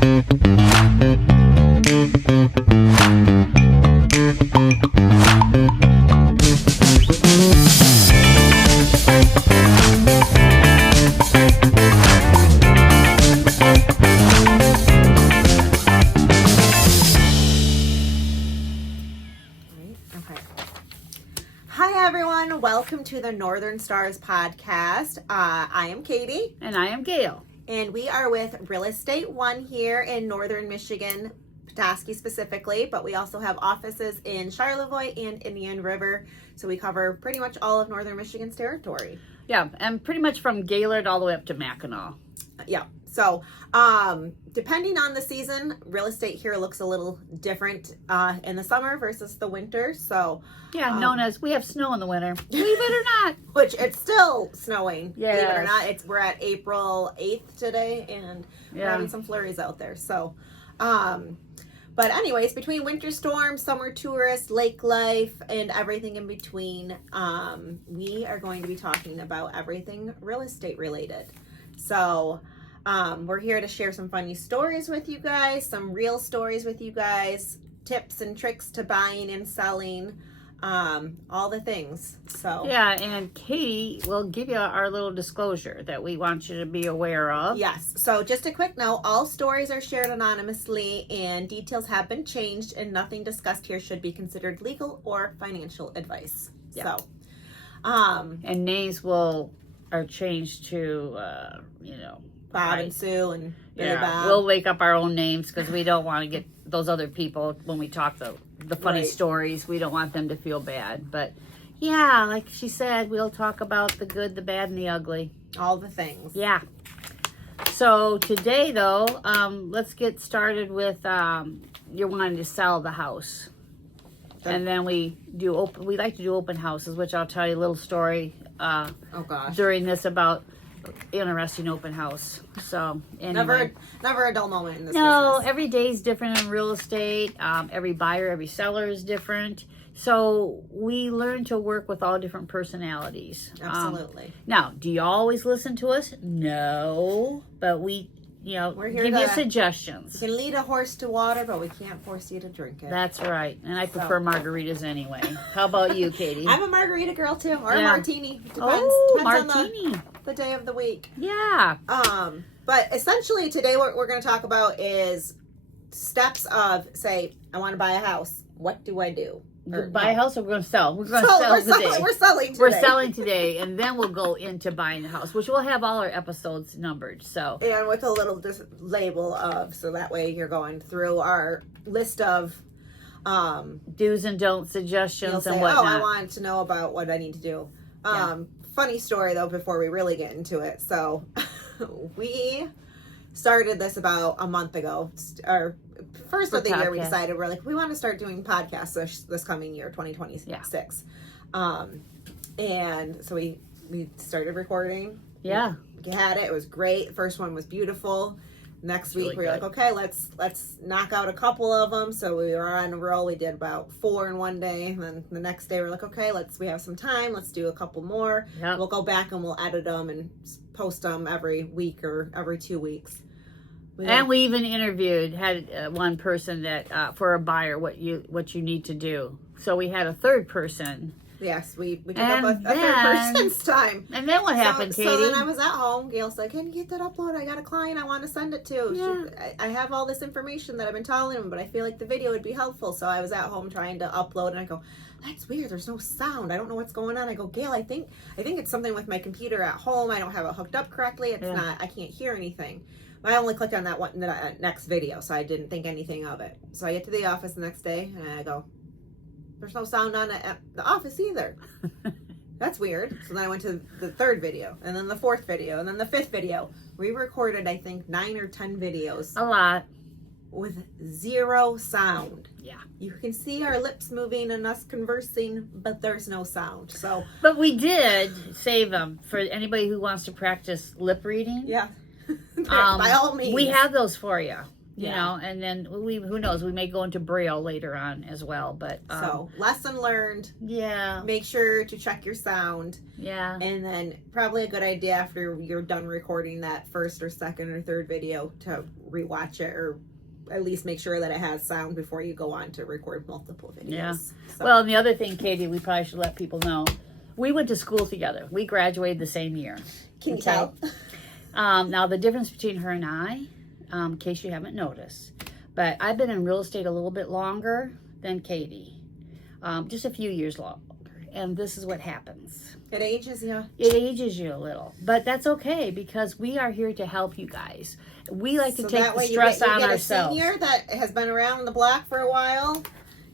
Welcome to the Northern Stars podcast. I am Katie. And I am Gail. And we are with Real Estate One here in Northern Michigan, Petoskey specifically, but we also have offices in Charlevoix and Indian River. So we cover pretty much all of Northern Michigan's territory. Yeah, and pretty much from Gaylord all the way up to Mackinac. Yeah. So, depending on the season, real estate here looks a little different in the summer versus the winter. So, yeah, known as we have snow in the winter. Believe it or not. Which it's still snowing. Yes. Believe it or not, we're at April 8th today, and we're having some flurries out there. So, but anyways, between winter storms, summer tourists, lake life, and everything in between, we are going to be talking about everything real estate related. So, we're here to share some funny stories with you guys, some real stories with you guys, tips and tricks to buying and selling, all the things. So yeah, and Katie will give you our little disclosure that we want you to be aware of. Yes. So just a quick note, all stories are shared anonymously and details have been changed, and nothing discussed here should be considered legal or financial advice. Yeah. So and names are changed to Bob and Sue and Billy Bob. We'll make up our own names because we don't want to get those other people when we talk the funny stories. We don't want them to feel bad. But yeah, like she said, we'll talk about the good, the bad, and the ugly. All the things. Yeah. So today, though, let's get started with you're wanting to sell the house. Okay. And then we like to do open houses, which I'll tell you a little story during this about interesting open house. So anyway. never a dull moment in this business. Every day is different in real estate. Every buyer, every seller is different. So we learn to work with all different personalities. Absolutely. Now, do you always listen to us? No, but we're here give you suggestions. We can lead a horse to water, but we can't force you to drink it. That's right. And I prefer margaritas anyway. How about you, Katie? I'm a margarita girl too, or a martini. Depends martini. On the day of the week. Yeah. But essentially today what we're going to talk about is steps of, say, I want to buy a house. What do I do? Buy a house, or we're going to sell? We're going to sell today. We're selling today. We're selling today, and then we'll go into buying a house, which we'll have all our episodes numbered. So and with a little label of, so that way you're going through our list of do's and don'ts, suggestions, and whatnot. I wanted to know about what I need to do. Funny story though before we really get into it. So we started this about a month ago. Our first of the year, we decided we want to start doing podcasts this coming year, 2026. And so we started recording. Yeah, we had it. It was great. The first one was beautiful. Next week we were like, okay, let's knock out a couple of them. So we were on a roll. We did about 4 in one day. And then the next day we're like, okay, we have some time. Let's do a couple more. Yep. We'll go back and we'll edit them and post them every week or every 2 weeks. And we even had one person that for a buyer what you need to do. So we had a third person. Yes, we took up a third person's time. And then what happened, Katie? So then I was at home. Gail said, can you get that upload? I got a client I want to send it to. Yeah. I have all this information that I've been telling him, but I feel like the video would be helpful. So I was at home trying to upload, and I go, that's weird. There's no sound. I don't know what's going on. I go, Gail, I think it's something with my computer at home. I don't have it hooked up correctly. It's not. I can't hear anything. I only clicked on that one, the next video, so I didn't think anything of it. So I get to the office the next day, and I go, there's no sound on it at the office either. That's weird. So then I went to the third video, and then the fourth video, and then the fifth video. We recorded, I think, 9 or 10 videos. A lot. With zero sound. Yeah. You can see our lips moving and us conversing, but there's no sound. So. But we did save them for anybody who wants to practice lip reading. Yeah. By all means. We have those for you. you know, and then who knows, we may go into Braille later on as well, but so lesson learned. Yeah, make sure to check your sound. Yeah. And then probably a good idea after you're done recording that first or second or third video to rewatch it, or at least make sure that it has sound before you go on to record multiple videos. Yeah. So. Well, and the other thing, Katie, we probably should let people know, we went to school together. We graduated the same year. Can you tell? Now, the difference between her and I, in case you haven't noticed, but I've been in real estate a little bit longer than Katie, just a few years longer. And this is what happens. It ages you. It ages you a little, but that's okay because we are here to help you guys. We like to take the stress on ourselves. A senior that has been around the block for a while,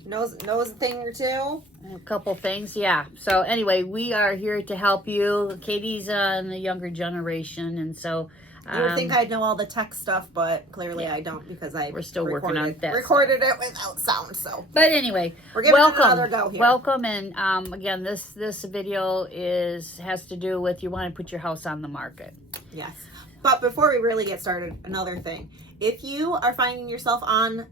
knows a thing or two. A couple things, yeah. So anyway, we are here to help you. Katie's in the younger generation, and so you would think I'd know all the tech stuff, but clearly I don't because we're still working on that. Recorded it without sound, so. But anyway, we're giving it another go here. Welcome, and again, this video has to do with you want to put your house on the market. Yes, but before we really get started, another thing: if you are finding yourself on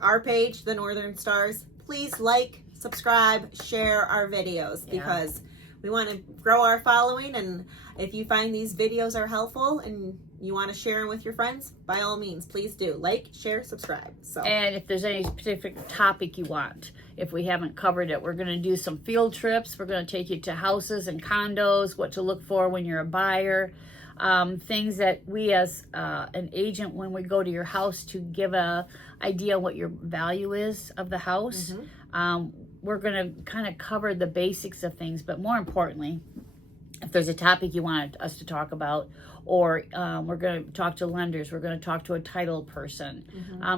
our page, The Northern Stars, please like, subscribe, share our videos because we want to grow our following, and if you find these videos are helpful and you want to share them with your friends, by all means, please do. Like, share, subscribe. So. And if there's any specific topic you want, if we haven't covered it, we're going to do some field trips. We're going to take you to houses and condos, what to look for when you're a buyer, things that we as an agent, when we go to your house to give a idea what your value is of the house. We're going to kind of cover the basics of things, but more importantly, if there's a topic you want us to talk about, or we're going to talk to lenders, we're going to talk to a title person.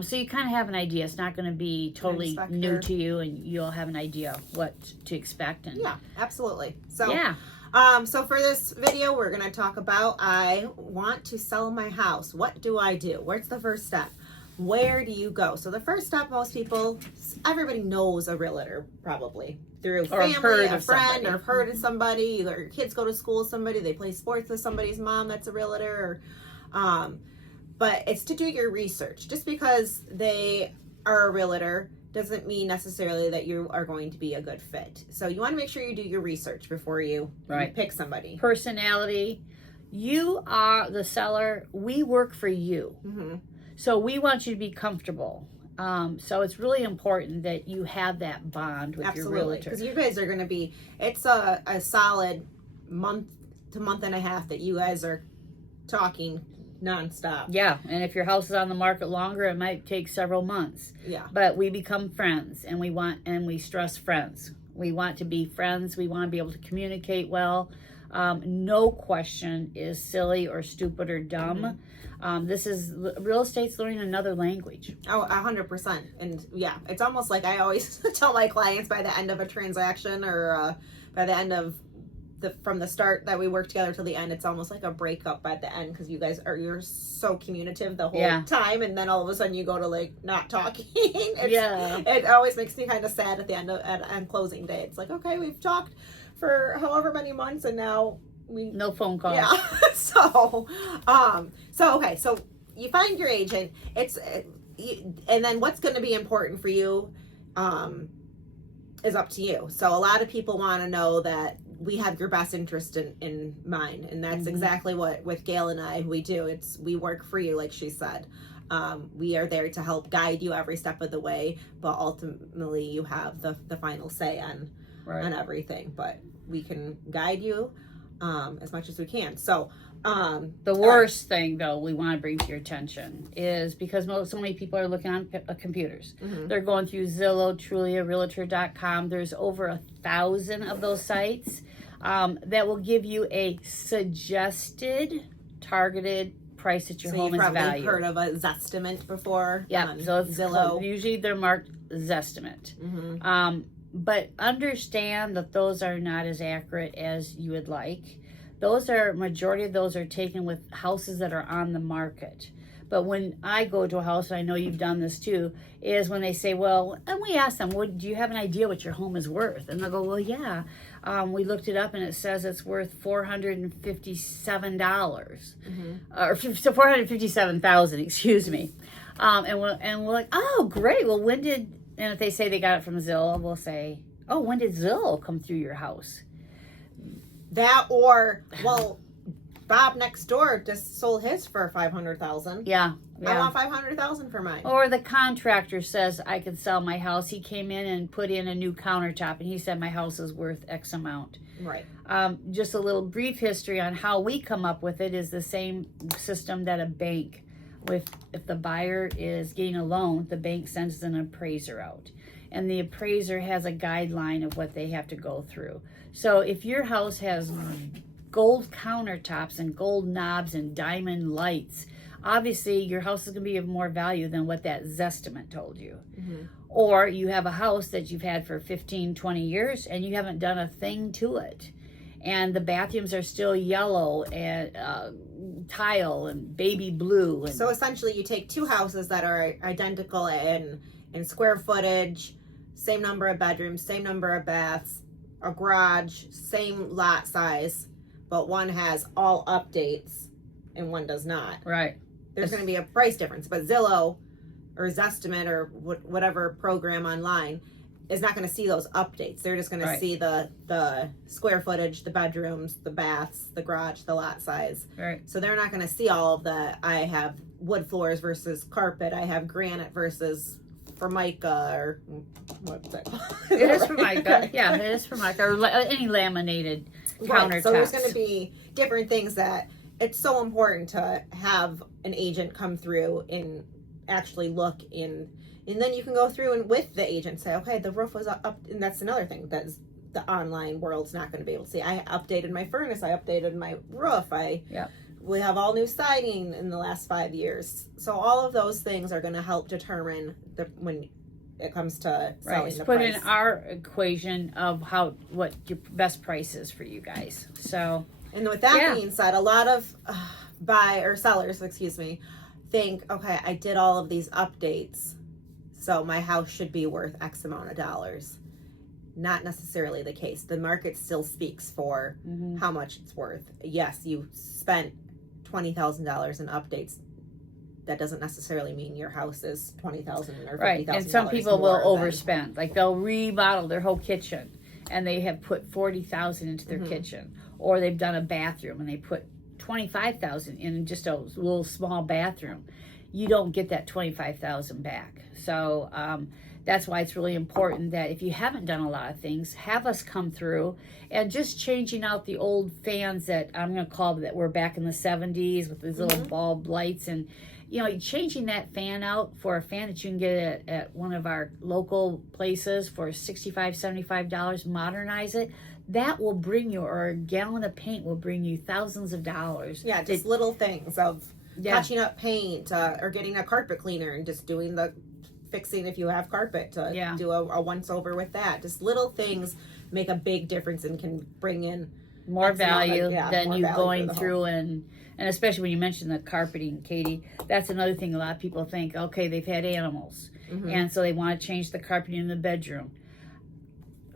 So you kind of have an idea. It's not going to be totally new to you, and you'll have an idea what to expect. And yeah, absolutely. So so for this video, we're going to talk about, I want to sell my house. What do I do? What's the first step? Where do you go? So the first step, everybody knows a realtor probably through family, a friend, or heard of somebody. Either your kids go to school with somebody, they play sports with somebody's mom that's a realtor. But it's to do your research. Just because they are a realtor doesn't mean necessarily that you are going to be a good fit. So you want to make sure you do your research before you pick somebody. Personality. You are the seller. We work for you. So we want you to be comfortable. So it's really important that you have that bond with your realtor. Because you guys are going to be, it's a solid month to month and a half that you guys are talking nonstop. Yeah, and if your house is on the market longer, it might take several months. Yeah. But we become friends, and we stress friends. We want to be friends. We want to be able to communicate well. No question is silly or stupid or dumb. This is real estate's learning another language. Oh, 100%. And yeah, it's almost like I always tell my clients by the end of a transaction, or by the end of from the start that we work together till the end, it's almost like a breakup at the end, because you're so communicative the whole time, and then all of a sudden you go to like not talking. It always makes me kind of sad at the end on closing day. It's like, okay, we've talked for however many months, and now no phone calls. Yeah. So you find your agent. And then what's going to be important for you is up to you. So a lot of people want to know that we have your best interest in mind, and that's exactly what with Gail and I we do. We work for you, like she said. We are there to help guide you every step of the way, but ultimately you have the final say on everything. But we can guide you as much as we can. So the worst thing, though, we want to bring to your attention is because so many people are looking on computers. They're going through Zillow, Trulia, Realtor.com. There's over 1,000 of those sites that will give you a suggested, targeted price that your home is valued. So you've probably heard of a Zestimate before. Yeah, so it's Zillow. Usually they're marked Zestimate. But understand that those are not as accurate as you would like. Majority of those are taken with houses that are on the market. But when I go to a house, and I know you've done this too, is when they say, well, and we ask them, well, do you have an idea what your home is worth? And they'll go, well, yeah, we looked it up and it says it's worth $457. Or $457,000, excuse me. And we're like, oh, great. Well, when did, and if they say they got it from Zillow, we'll say, oh, when did Zillow come through your house? That or, well, Bob next door just sold his for $500,000. Yeah. I want $500,000 for mine. Or the contractor says I could sell my house. He came in and put in a new countertop, and he said my house is worth X amount. Right. Just a little brief history on how we come up with it is the same system that a bank, if the buyer is getting a loan, the bank sends an appraiser out, and the appraiser has a guideline of what they have to go through. So if your house has gold countertops and gold knobs and diamond lights, obviously your house is going to be of more value than what that Zestimate told you. Mm-hmm. Or you have a house that you've had for 15, 20 years and you haven't done a thing to it. And the bathrooms are still yellow and tile and baby blue. And so essentially you take two houses that are identical in square footage, same number of bedrooms, same number of baths, a garage, same lot size, but one has all updates and one does not. Right. There's going to be a price difference, but Zillow or Zestimate or whatever program online is not going to see those updates. They're just going to see the square footage, the bedrooms, the baths, the garage, the lot size. Right. So they're not going to see all of the, I have wood floors versus carpet, I have granite versus Formica, or what's that called? It is Formica. Yeah, it is Formica, or any laminated countertops. Right. So there's going to be different things that it's so important to have an agent come through and actually look in, and then you can go through and with the agent say, okay, the roof was up, and that's another thing that the online world's not going to be able to see. I updated my furnace, I updated my roof, we have all new siding in the last 5 years. So all of those things are going to help determine when it comes to selling It's the put price. in our equation of what your best price is for you guys. So, and with that being said, a lot of sellers, think, okay, I did all of these updates, so my house should be worth X amount of dollars. Not necessarily the case. The market still speaks for how much it's worth. Yes, you spent $20,000 in updates. That doesn't necessarily mean your house is $20,000 or $50,000. right. And some people will overspend. Like they'll remodel their whole kitchen and they have put $40,000 into their kitchen, or they've done a bathroom and they put $25,000 in just a little small bathroom. You don't get that $25,000 back. So that's why it's really important that if you haven't done a lot of things, have us come through and just changing out the old fans that I'm going to call that were back in the 70s with these little bulb lights, and changing that fan out for a fan that you can get at one of our local places for $65, $75, modernize it. That will bring you, or a gallon of paint will bring you thousands of dollars. Yeah, just little things of touching up paint or getting a carpet cleaner and just doing the fixing if you have carpet to do a once over with that. Just little things make a big difference and can bring in more value than you going through home. And especially when you mentioned the carpeting, Katie, that's another thing a lot of people think, okay, they've had animals and so they want to change the carpeting in the bedroom.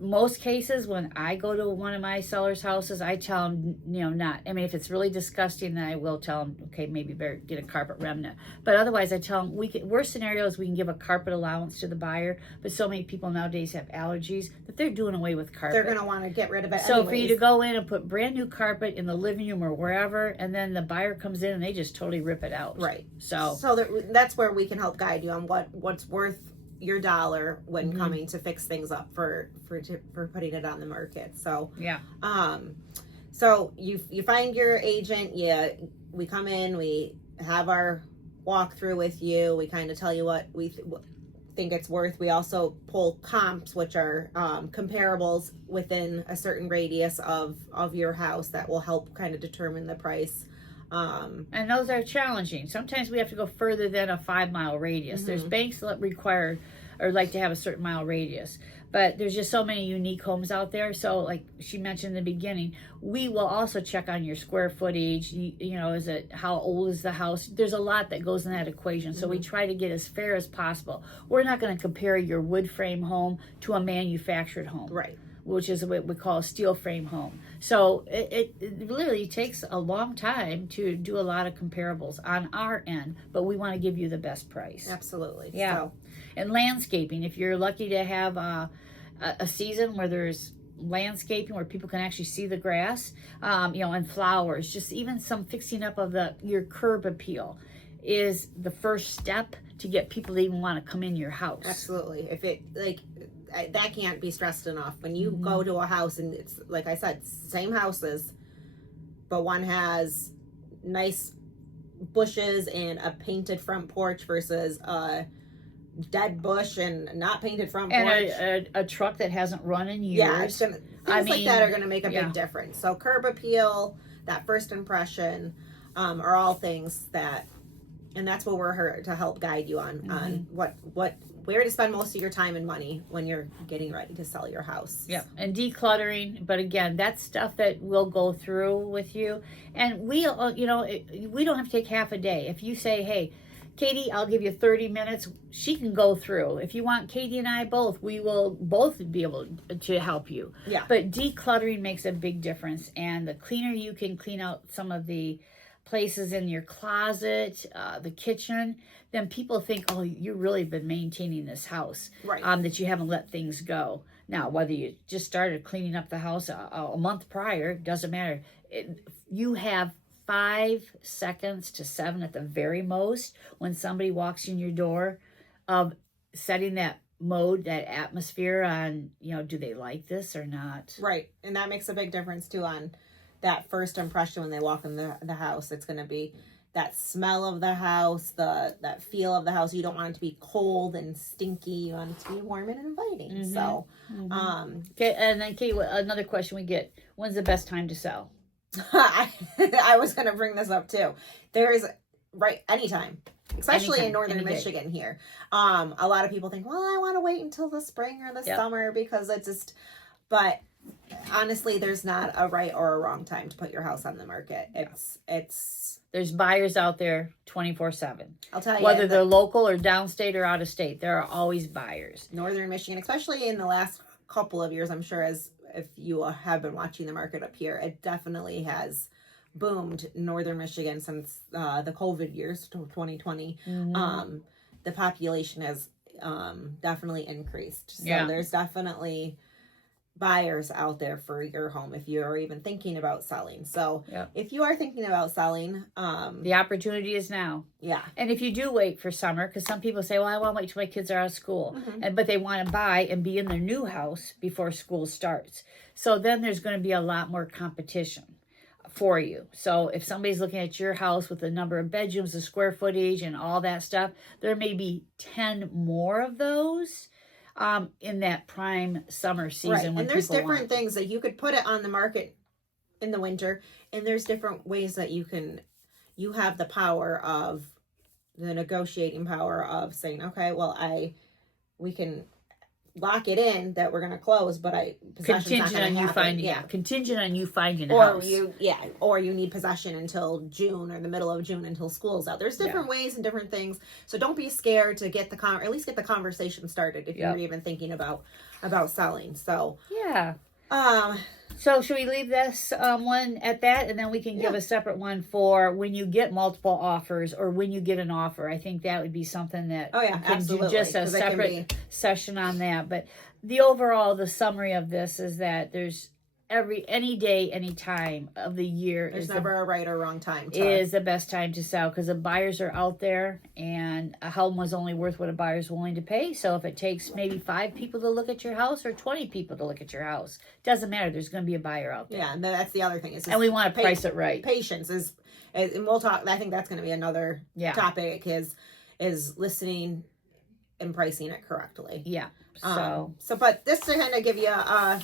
Most cases, when I go to one of my sellers' houses, I tell them, not. I mean, if it's really disgusting, then I will tell them, okay, maybe better get a carpet remnant. But otherwise, I tell them, worst scenario is we can give a carpet allowance to the buyer. But so many people nowadays have allergies that they're doing away with carpet. They're going to want to get rid of it. So for you to go in and put brand new carpet in the living room or wherever, and then the buyer comes in and they just totally rip it out. Right. So that's where we can help guide you on what's worth your dollar when coming to fix things up for putting it on the market. So so you find your agent. We come in, we have our walkthrough with you, we kind of tell you what we think it's worth. We also pull comps, which are comparables within a certain radius of your house that will help kind of determine the price. And those are challenging. Sometimes we have to go further than a 5-mile radius. There's banks that require or like to have a certain mile radius, but there's just so many unique homes out there. So like she mentioned in the beginning, we will also check on your square footage. Is it, how old is the house? There's a lot that goes in that equation. So we try to get as fair as possible. We're not going to compare your wood frame home to a manufactured home. Right. which is what we call a steel frame home. So it literally takes a long time to do a lot of comparables on our end, but we want to give you the best price. Absolutely. Yeah. So, And landscaping, if you're lucky to have a season where there's landscaping where people can actually see the grass, and flowers, just even some fixing up of your curb appeal is the first step to get people to even want to come in your house. absolutely. If it that can't be stressed enough. When you go to a house and it's like I said, same houses, but one has nice bushes and a painted front porch versus a dead bush and not painted front porch. And a truck that hasn't run in years. Yeah, things like that are going to make a yeah. big difference. So curb appeal, that first impression, are all things that, and that's what we're here to help guide you on where to spend most of your time and money when you're getting ready to sell your house. Yeah, and decluttering. But again, that's stuff that we'll go through with you, and we don't have to take half a day. If you say, hey, Katie, I'll give you 30 minutes. She can go through. If you want Katie and I both, we will both be able to help you. Yeah. But decluttering makes a big difference. And the cleaner you can clean out some of the places in your closet, the kitchen, then people think, oh, you've really been maintaining this house. Right. That you haven't let things go. Now, whether you just started cleaning up the house a month prior, doesn't matter. You have 5 seconds to 7 at the very most when somebody walks in your door of setting that mode, that atmosphere on, do they like this or not? Right. And that makes a big difference too on that first impression when they walk in the house. It's going to be that smell of the house, that feel of the house. You don't want it to be cold and stinky. You want it to be warm and inviting. Mm-hmm. So, Okay, and then Kate, another question we get, when's the best time to sell? I was going to bring this up too. There is anytime, especially in northern Michigan here. A lot of people think, well, I want to wait until the spring or the summer because it's just, but honestly, there's not a right or a wrong time to put your house on the market. There's buyers out there 24/7. I'll tell you, whether they're local or downstate or out of state, there are always buyers. Northern Michigan, especially in the last couple of years, I'm sure if you have been watching the market up here, it definitely has boomed in Northern Michigan since the COVID years, 2020. Mm-hmm. The population has definitely increased. So there's definitely buyers out there for your home if you are even thinking about selling. So if you are thinking about selling, the opportunity is now. Yeah. And if you do wait for summer, because some people say, well, I want to wait till my kids are out of school, but they want to buy and be in their new house before school starts. So then there's going to be a lot more competition for you. So if somebody's looking at your house with the number of bedrooms, the square footage and all that stuff, there may be 10 more of those in that prime summer season. Right. And there's different things that you could put it on the market in the winter, and there's different ways that you have the power of the negotiating power of saying, okay, well, we can lock it in that we're going to close, but contingent on you finding contingent on you finding a or house. Or you need possession until June or the middle of June until school's out. There's different ways and different things, so don't be scared to get or at least get the conversation started if you're even thinking about selling. So so should we leave this one at that, and then we can give a separate one for when you get multiple offers or when you get an offer? I think that would be something that can do just a separate session on that. But the summary of this is that there's any day, any time of the year. There's never a right or wrong time. Is the best time to sell because the buyers are out there, and a home was only worth what a buyer's willing to pay. So if it takes maybe 5 people to look at your house or 20 people to look at your house, doesn't matter. There's going to be a buyer out there. Yeah, and that's the other thing and we want to price it right. Patience is, and we'll talk. I think that's going to be another topic is listening and pricing it correctly. Yeah. But this to kind of give you a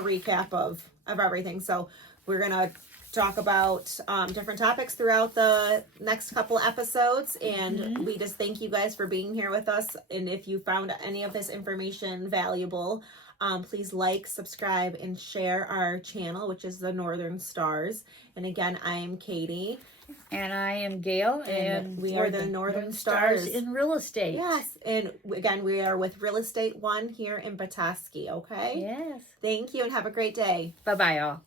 recap of everything. So we're going to talk about different topics throughout the next couple episodes, and we just thank you guys for being here with us. And if you found any of this information valuable, Please like, subscribe, and share our channel, which is the Northern Stars. And again, I am Katie. And I am Gail, And we are we're the Northern Stars in real estate. Yes, and again, we are with Real Estate One here in Petoskey, okay? Yes. Thank you and have a great day. Bye-bye, all.